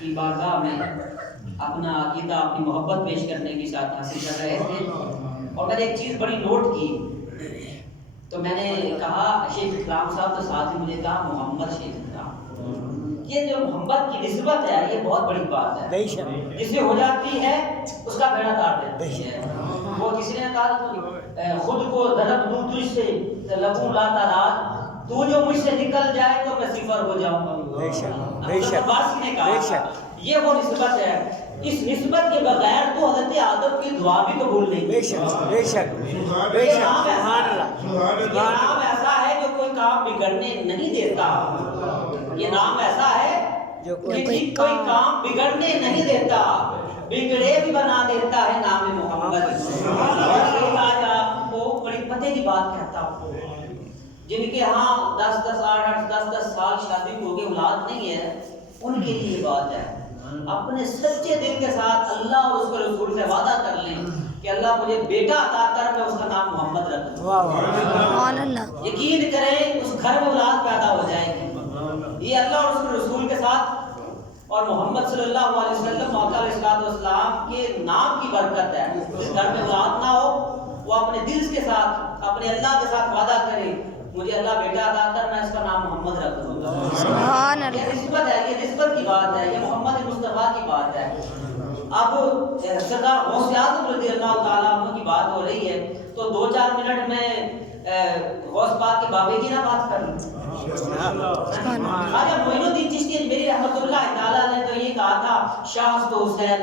کی بارگاہ میں اپنا عقیدہ اپنی محبت پیش کرنے کے ساتھ حاصل کر رہے تھے، اور میں نے ایک چیز بڑی نوٹ کی، تو میں نے کہا شیخ اسلام صاحب، تو ساتھ ہی مجھے کہا محمد شیخ اسلام، یہ جو محبت کی نسبت ہے یہ بہت بڑی بات ہے، جسے ہو جاتی ہے اس کا بیڑا تار دیتی ہے۔ وہ کسی نے کہا خود کو ضرب دوں تجھ سے لگوں لا تعداد، تو جو مجھ سے نکل جائے تو میں صفر ہو جاؤں گا۔ فارسی نے کہا یہ وہ نسبت ہے، اس نسبت کے بغیر تو حضرت آدم کی دعا بھی قبول نہیں۔ بے شک بے شک بے یہ شک، نام ایسا ہے جو کوئی کام بگڑنے نہیں دیتا، یہ نام ایسا ہے جو کہ کوئی کام بگڑنے نہیں دیتا، بگڑے بھی بنا دیتا ہے نام محمد۔ آج آپ کو بڑی پتے کی بات کہتا ہوں، جن کے ہاں 10 سال شادی ہو گئے، اولاد نہیں ہے، ان کے لیے یہ بات ہے، اپنے سچے دل کے ساتھ اللہ اور اس کے رسول سے وعدہ کر لیں کہ اللہ مجھے بیٹا عطا کر، میں اس کا نام محمد رکھ دوں۔ یقین کریں اس گھر میں اولاد پیدا ہو جائے گی، یہ اللہ اور اس کے رسول کے ساتھ اور محمد صلی اللہ علیہ وسلم علیہ السلام کے نام کی برکت ہے۔ اس گھر میں اولاد نہ ہو، وہ اپنے دل کے ساتھ اپنے اللہ کے ساتھ وعدہ کرے مجھے اللہ بیٹا عطا کر، میں اس کا نام محمد رکھ دوں گا۔ سبحان اللہ، یہ نسبت ہے، یہ نسبت کی بات ہے، یہ محمد مصطفیٰ کی بات ہے۔ اب سردار غوث اعظم رضی اللہ تعالیٰ عنہ کی بات ہو رہی ہے، تو 2-4 منٹ میں غوث پاک کے بابے کی نہ بات کر لوں۔ خواجہ معین الدین چشتی اجمیری رحمۃ اللہ تعالیٰ نے تو یہ کہا تھا، شاہ است حسین،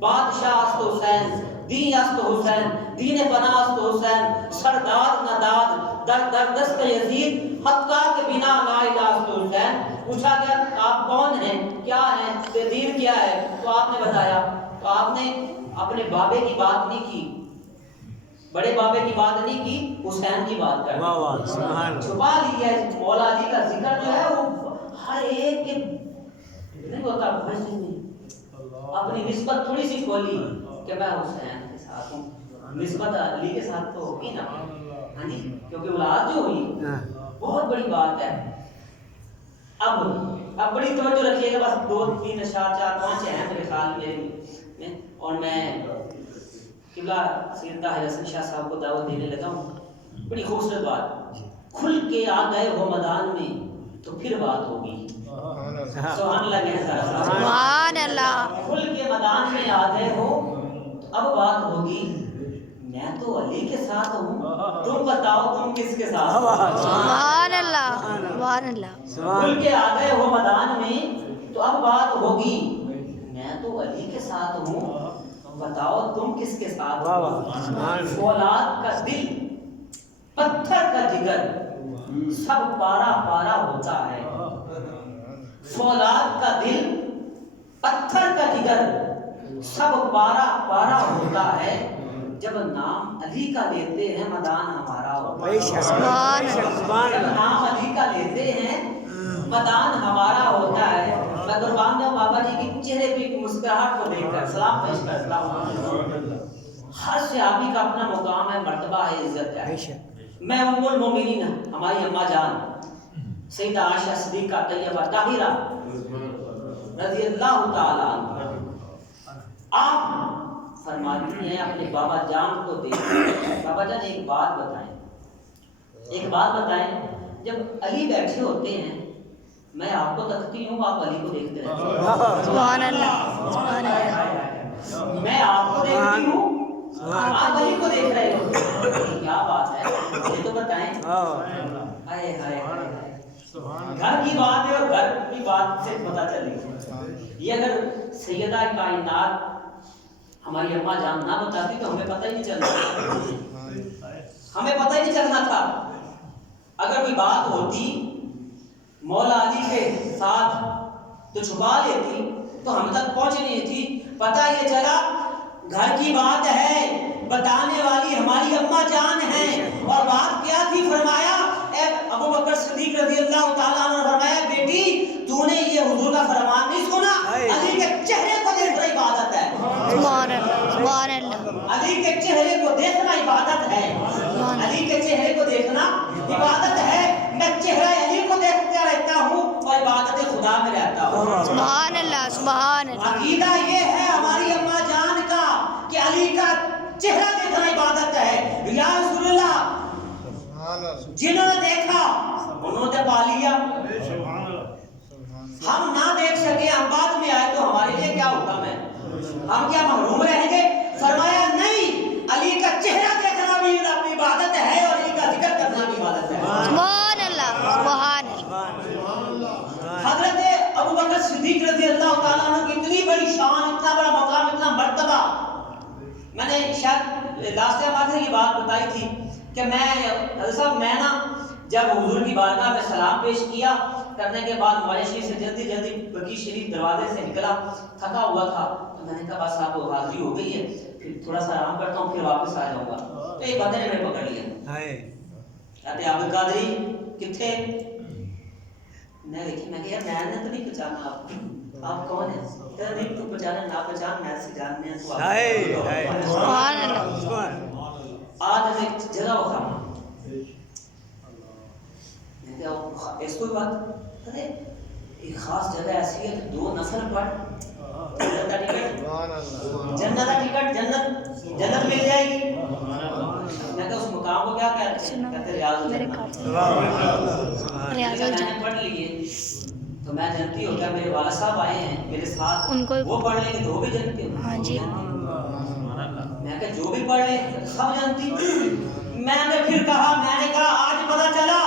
بادشاہ است حسین، دین است حسین، دین پناہ است حسین، سرداد نداد در دست یزید حقا کے بنا لا الہ است حسین۔ پوچھا گیا آپ کون ہیں، کیا ہیں، دین کیا ہے، تو آپ نے بتایا، تو آپ نے اپنے بابے کی بات نہیں کی، بڑے بابے کی بات نہیں کی، حسین کی بات کر دی، چھپا لیا ہے۔ مولا علی کا ذکر جو ہے وہ ہر ایک کے نہیں ہوتا، اپنی نسبت تھوڑی سی کھولی کہ میں حسین کے ساتھ ہوں، نسبت علی کے ساتھ تو ہوگی نا، ہاں جی، کیونکہ اولاد جو ہوئی بہت بڑی بات ہے۔ اب بڑی توجہ رکھیے گا، بس 2-3 اشعار 4-5 ہیں میرے خیال میں، اور میں قبلہ سید طاہر حسن شاہ صاحب کو دعوت دینے لگا ہوں۔ بڑی خوبصورت بات، کھل کے آ گئے ہو میدان میں تو پھر بات ہوگی۔ سبحان اللہ کہہ سکتا، سبحان اللہ، کھل کے میدان میں آ گئے ہو تو اب بات ہوگی، میں تو علی کے ساتھ ہوں، تم بتاؤ تم کس کے ساتھ ہو۔ سبحان اللہ، سبحان اللہ، کھل کے آ گئے ہو میدان میں تو اب بات ہوگی، میں تو علی کے ساتھ ہوں، بتاؤ تم کس کے ساتھ ہو۔ فولاد کا دل پتھر کا جگر سب پارا پارا ہوتا ہے، فولاد کا دل پتھر کا جگر سب پارا پارا ہوتا ہے، جب نام علی کا لیتے ہیں میدان ہمارا ہوتا ہے۔ جب نام علی کا لیتے ہیں میدان ہمارا ہوتا ہے۔ میں قربان جاؤں بابا جی کی چہرے پہ مسکراہٹ کو دیکھ کر سلام پیش کرتا ہوں۔ ہر صحابی کا اپنا مقام ہے، مرتبہ ہے، عزت ہے۔ میں ام المومنین ہماری اماں جان سیدہ عائشہ صدیقہ طیبہ طاہرہ رضی اللہ تعالیٰ عنہ، آپ فرماتی ہیں اپنے بابا جان کو دیکھ، بابا جان ایک بات بتائیں، جب علی بیٹھے ہوتے ہیں میں آپ کو تکتی ہوں، آپ علی کو دیکھتے رہتے ہیں۔ سبحان اللہ، سبحان اللہ، میں آپ کو دیکھتی ہوں، آپ علی کو دیکھ رہے ہو، کیا بات ہے یہ تو بتائیں۔ ہائے ہائے ہائے، گھر کی بات ہے اور گھر کی بات سے پتہ چلی، یہ اگر سیدہ کائنات ہماری اماں جان نہ بتاتی تو ہمیں پتہ ہی نہیں چلنا تھا۔ اگر کوئی بات ہوتی مولا علی کے ساتھ تو چھپا لیتی تو ہم تک پہنچ نہیں تھی، پتہ یہ چلا گھر کی بات ہے، بتانے والی ہماری اماں جان ہیں۔ اور بات کیا تھی، فرمایا اے ابو بکر صدیق رضی اللہ تعالیٰ عنہ، فرمایا بیٹی تو نے یہ حضور کا فرمان نہیں سنا، علی کے چہرے کو دیکھنا عبادت ہے۔ سبحان اللہ، سبحان اللہ، علی کے چہرے کو دیکھنا عبادت ہے، علی کے چہرے کو دیکھنا عبادت ہے۔ میں چہرہ علی کو دیکھتا رہتا ہوں اور عبادت خدا میں رہتا ہوں۔ سبحان اللہ، سبحان اللہ عقیدہ یہ ہے ہماری اما جان کا کہ علی کا چہرہ دیکھنا عبادت ہے. یا رسول اللہ جنہوں نے دیکھا انہوں نے پا لیا, ہم نہ دیکھ سکے ہم بعد میں آئے تو ہمارے لیے کیا حکم ہے؟ ہم کیا محروم رہیں گے؟ فرمایا نہیں, علی کا چہرہ دیکھنا بھی عبادت ہے اور علی کا ذکر کرنا بھی عبادت ہے. سبحان اللہ سبحان اللہ حضرت ابو بکر صدیق رضی اللہ تعالیٰ عنہ کی اتنی بڑی شان, اتنا بڑا مقام, اتنا مرتبہ. میں نے شاید لاسٹ ٹائم آپ سے یہ بات بتائی تھی کہ حضرت صاحب میں نا جب حضور کی بارگاہ میں سلام پیش کیا کرنے کے بعد مواجہ شریف سے جلدی جلدی بقیع شریف دروازے سے نکلا, تھکا ہوا تھا, تو میں نے کہا بس آپ کو حاضری ہو گئی ہے, پھر تھوڑا سا آرام کرتا ہوں پھر واپس آ جاؤں گا. تو ایک بندے نے میرے پکڑ لیا, کہتے عبد القادری کتنے؟ میں دیکھی, میں کہ یار میں نے تو نہیں پہچانا آپ کون ہیں؟ کہتے نہیں تو پہچانا نہ پہچان میں سے جاننے ہیں تو سبحان اللہ آج ایک جگہ ہوتا میں کہا اس کوئی بات ارے ایک خاص جگہ ایسی ہے کہ 2 نفر پڑھ جنت کا ٹکٹ جنت مل جائے گی. میں کہا اس مقام کو کیا کہتے ہیں؟ کہتے ریاض الجنہ. پڑھ لیے تو میں جنتی ہو گیا. میرے والد صاحب آئے ہیں میرے ساتھ, وہ پڑھ لیں گے تو وہ بھی جنتی ہو. ہاں جی میں کہا جو بھی پڑھ لے سب جانتی. میں نے پھر کہا, میں نے کہا آج پتہ چلا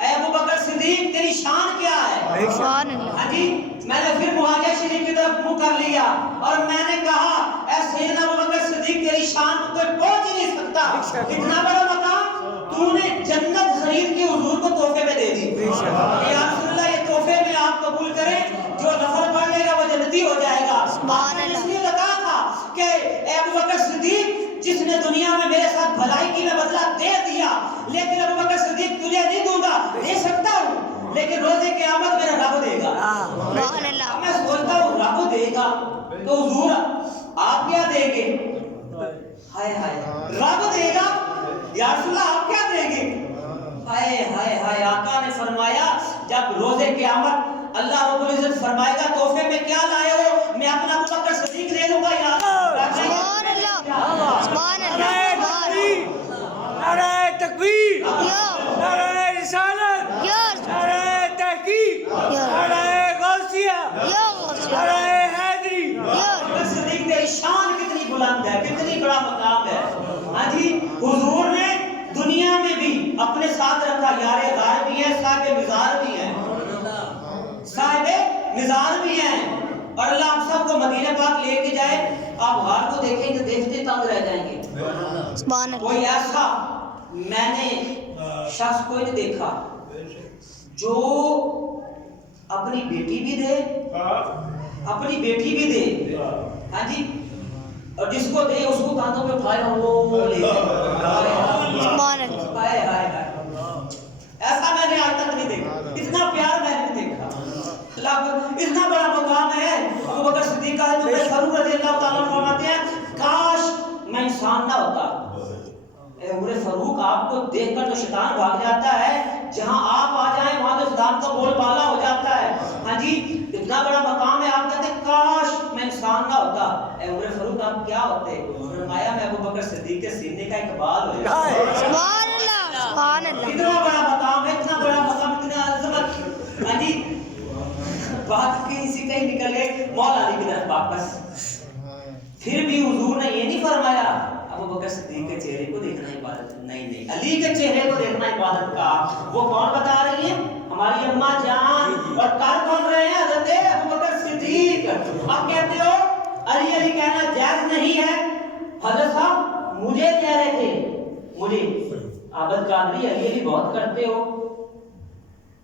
اے ابو بکر صدیق تیری شان کیا ہے. سبحان اللہ ہاں جی, میں نے پھر مواجہ شریف کی طرف منہ کر لیا اور میں نے کہا اے سیدنا ابو بکر صدیق تیری شان کو کوئی پہنچ ہی نہیں سکتا. اتنا بڑا مقام تو نے جنت خرید کے حضور کو تحفے میں دے دی. یا رسول اللہ یہ تحفے میں آپ قبول کریں, جو نفل پڑھ لے گا وہ جنتی ہو جائے گا. آپ نے اس لیے کہا تھا کہ اے ابو بکر صدیق جس نے دنیا میں میرے ساتھ بھلائی کی میں بدلہ دے دیا, لیکن ابو بکر صدیق تجھے نہیں دوں گا, دے سکتا ہوں لیکن روزے قیامت میرا رب دے گا. سبحان اللہ میں سوچتا ہوں رب دے گا تو حضور آپ کیا دیں گے؟ ہائے ہائے رب دے گا, یا رسول اللہ آپ کیا دیں گے؟ ہائے ہائے ہائے. آقا نے فرمایا جب روزے قیامت اللہ رب العزت فرمائے گا تحفے میں کیا لائے ہو, میں اپنا ابو بکر صدیق دے دوں گا. یا سبحان اللہ سبحان اللہ نعرہ تکبیر, یا نعرہ رسالت, یا نعرہ تحقیق, نعرہ غوثیہ, یا غوثیہ, نعرہ حیدری. یا بکر صدیق کی شان کتنی بلند ہے, کتنی بڑا مقام ہے. ہاں جی, حضور نے دنیا میں بھی اپنے ساتھ رکھا یار غار بھی ہے, صاحب مزار بھی ہے, صاحب مزار بھی ہیں. اور اللہ آپ سب کو مدینہ پاک لے کے جائے, آپ غار کو دیکھیں گے دیکھتے تنگ رہ جائیں گے. سبحان اللہ کوئی ایسا میں نے شخص کوئی نہیں دیکھا جو اپنی بیٹی بھی دے, اپنی بیٹی بھی دے, ہاں جی, اور جس کو دے اس کو کاندھوں پہ اٹھائے وہ لے جائے. سبحان اللہ ہائے ہائے ہائے, ایسا میں نے آج تک نہیں دیکھا, اتنا پیار میں نے نہیں دیکھا. اتنا بڑا مقام ہے ابو بکر صدیق کا. تو فاروق رضی اللہ تعالیٰ فرماتے ہیں کاش میں انسان نہ ہوتا. اے عمر فاروق آپ کو دیکھ کر تو شیطان بھاگ جاتا ہے, جہاں آپ آ جائیں وہاں تو شیطان کا بول بالا ہو جاتا ہے. ہاں جی, اتنا بڑا مقام ہے, آپ کہتے ہیں کاش میں انسان نہ ہوتا. اے عمر فاروق آپ کیا ہوتے؟ فرمایا میں ابو بکر صدیق کے سینے کا ایک بال ہو جاتا. سبحان اللہ سبحان اللہ اتنا بڑا مقام ہے, اتنا بڑا مقام, اتنا عظمت. ہاں جی, بات کہیں سے کہیں نکل گئے مولا علی کی طرف واپس. پھر بھی حضور نے یہ نہیں فرمایا ابو بکر صدیق کے چہرے کو دیکھنا عبادت نہیں, علی کے چہرے کو دیکھنا عبادت کا. وہ کون بتا رہی ہیں؟ ہماری اماں جان. اور کر کون رہے ہیں؟ حضرت ابو بکر صدیق. آپ کہتے ہو علی علی کہنا جائز نہیں ہے. حضرت صاحب مجھے کہہ رہے تھے, مجھے عابد قادری علی علی بہت کرتے ہو,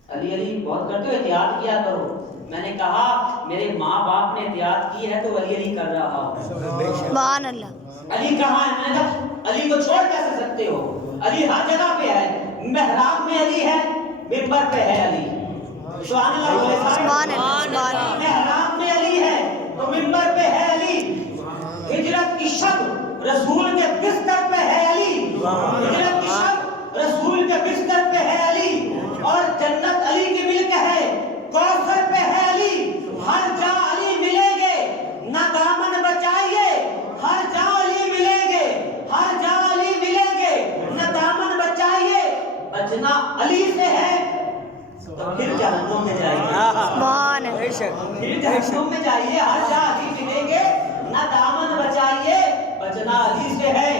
علی علی بہت کرتے ہو, احتیاط کیا کرو. میں نے کہا میرے ماں باپ نے احتیاط کی ہے تو علی علی کر رہا ہوں. سبحان اللہ. علی کہاں ہے؟ میں نے کہا علی کو چھوڑ کیسے سکتے ہو؟ علی ہر جگہ پہ ہے, محراب میں علی ہے, منبر پہ ہے علی. سبحان اللہ. سبحان اللہ. محراب میں علی ہے تو منبر پہ ہے علی. ہجرت کی شب رسول کے بستر پہ ہے علی. ہجرت کی شب رسول کے بستر پہ ہے علی. اور جنت علی کی ملک ہے, کوثر پہ ہے علی. ہر جا علی ملے پھر جہنم میں جائیے، ہر جا علی ملیں گے، نہ دامن بچائیے، بچنا علی سے ہے،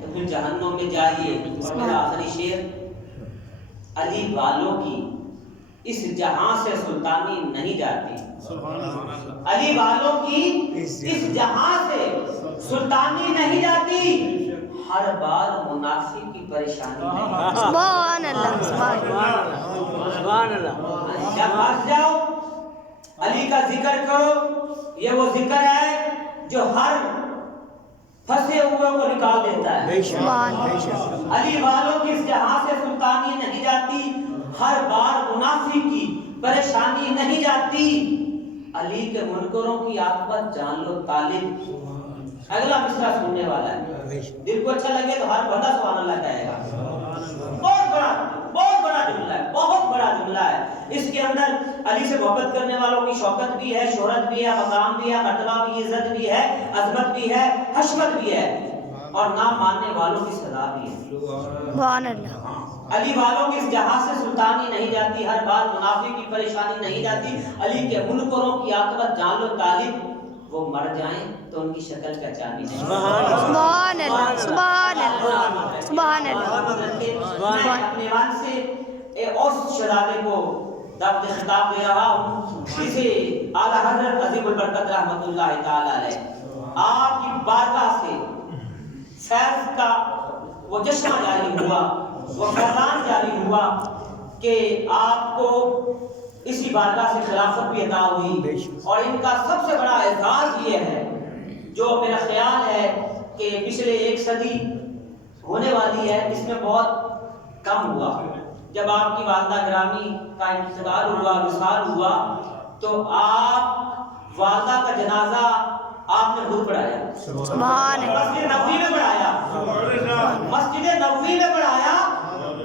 تو پھر جہنم میں جائیے۔ اور میرا آخری شعر، علی والوں کی اس جہاں سے سلطانی نہیں جاتی، علی والوں کی اس جہاں سے سلطانی نہیں جاتی، ہر بار منافق کی پریشانی نہیں۔ سبحان اللہ، سبحان اللہ، جب پھنس جاؤ علی کا ذکر کرو، یہ وہ ذکر ہے جو ہر پھنسے ہوئے کو نکال دیتا ہے۔ علی والوں کی اس جہاں سے سلطانی نہیں جاتی، ہر بار منافق کی پریشانی نہیں جاتی، علی کے منکروں کی عاقبت جان لو طالب۔ اگلا مصرع سننے والا ہے، دل کو اچھا لگے تو ہر بندہ سبحان اللہ کہے گا۔ بہت بڑا جملہ ہے، بہت بڑا جملہ ہے۔ اس کے اندر علی سے محبت کرنے والوں کی شوکت بھی ہے، شہرت بھی ہے، مقام بھی ہے، مرتبہ بھی، عزت بھی ہے، عظمت بھی ہے، حشمت بھی ہے، اور نہ ماننے والوں کی سزا بھی ہے۔ سبحان اللہ۔ علی والوں کی اس جہاں سے سلطانی نہیں جاتی، ہر بار منافق کی پریشانی نہیں جاتی، علی کے منکروں کی عاقبت جان لو طالب، وہ مر جائیں تو ان کی شکل پہچانی نہیں۔ سبحان اللہ، سبحان اللہ، سبحان اللہ۔ میں اپنے وان سے اوس شہزادے کو دعوت خطاب دے رہا ہوں، جسے اعلیٰ حضرت عظیم البرکت رحمت اللہ تعالی علیہ آپ کی بارگاہ سے فیض کا وہ چشمہ جاری ہوا، وہ فیضان جاری ہوا کہ آپ کو اسی بارگاہ سے خلافت بھی عطا ہوئی، اور ان کا سب سے بڑا اعزاز یہ ہے جو میرا خیال ہے کہ پچھلے 1 صدی ہونے والی ہے، اس میں بہت کم ہوا۔ جب آپ کی والدہ گرامی کا انتقال ہوا، وصال ہوا، تو آپ والدہ کا جنازہ آپ نے خود پڑھایا، سبحان اللہ، مسجد نبوی میں پڑھایا، مسجد نبوی میں پڑھایا،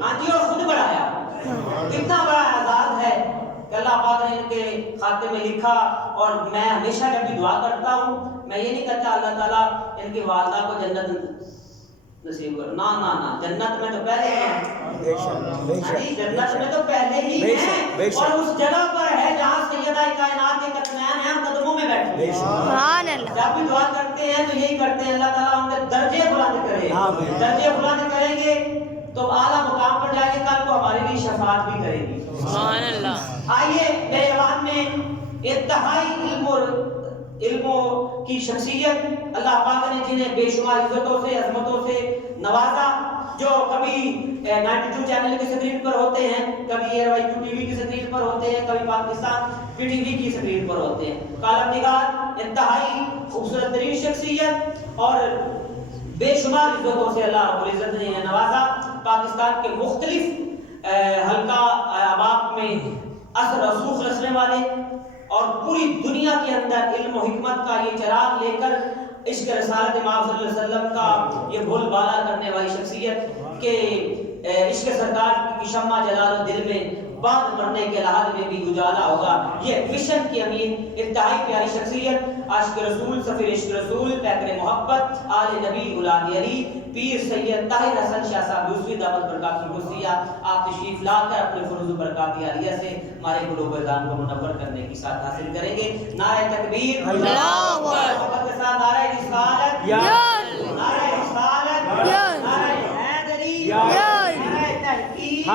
ہاں جی، اور خود پڑھایا۔ کتنا بڑا اعزاز ہے کہ اللہ پاک نے ان کے خاتے میں لکھا، اور میں ہمیشہ جب بھی دعا کرتا ہوں میں یہ نہیں کہتا اللہ تعالیٰ ان کی والدہ کو جنت نصیب کرو، نہ جنت میں تو پہلے ہی ہیں، جنت میں تو پہلے ہی ہیں، اور اس جگہ پر ہے جہاں سیدہ کائنات کے قدمین ہیں، ہم قدموں میں بیٹھے ہیں۔ سبحان اللہ۔ جب بھی دعا کرتے ہیں تو یہی کرتے ہیں اللہ تعالیٰ ان کے درجے بلند کرے، درجے بلند کریں گے تو اعلیٰ مقام پر جائیں گے، کل کو ہمارے لیے شفاعت بھی کرے گی۔ سبحان اللہ۔ آئیے میرے ایوان میں انتہائی علموں کی شخصیت اللہ پاک نے جنہیں بے شمار عزتوں سے، عظمتوں سے نوازا، جو کبھی 92 چینل کی سکرین پر ہوتے ہیں، کبھی ARY ٹی وی کی سکرین پر ہوتے ہیں، کبھی پاکستان PTV کی سکرین پر ہوتے ہیں، کالم نگار، انتہائی خوبصورت ترین شخصیت، اور بے شمار عزتوں سے اللہ رب العزت نے انہیں نوازا۔ پاکستان کے مختلف حلقہ آباد میں اثر رسوخ رکھنے والے، اور پوری دنیا کے اندر علم و حکمت کا یہ چراغ لے کر عشق رسالت امام صلی اللہ علیہ وسلم کا یہ بول بالا کرنے والی شخصیت کہ عشق سرکار کی شمع جلا لو دل میں، بعد مرنے کے لحاظ میں بھی اجالا ہوگا، یہ مشن کی امین انتہائی پیاری شخصیت، عاشق رسول، سفیر عشق رسول، پیکر محبت، آل نبی اولاد علی، پیر سید طاہر حسن شاہ صاحب یوسفی دعوت برکات القدسیہ، آپ تشریف لا کر اپنے فروز برکات عالیہ سے ہمارے قلوب اذان کو منور کرنے کی ساتھ حاصل کریں گے۔ نعرہ تکبیر، اللہ اکبر، محبت کے ساتھ نعرہ رسالت، نعرہ رسالت، نعرہ حیدری، نعرہ تحقیق،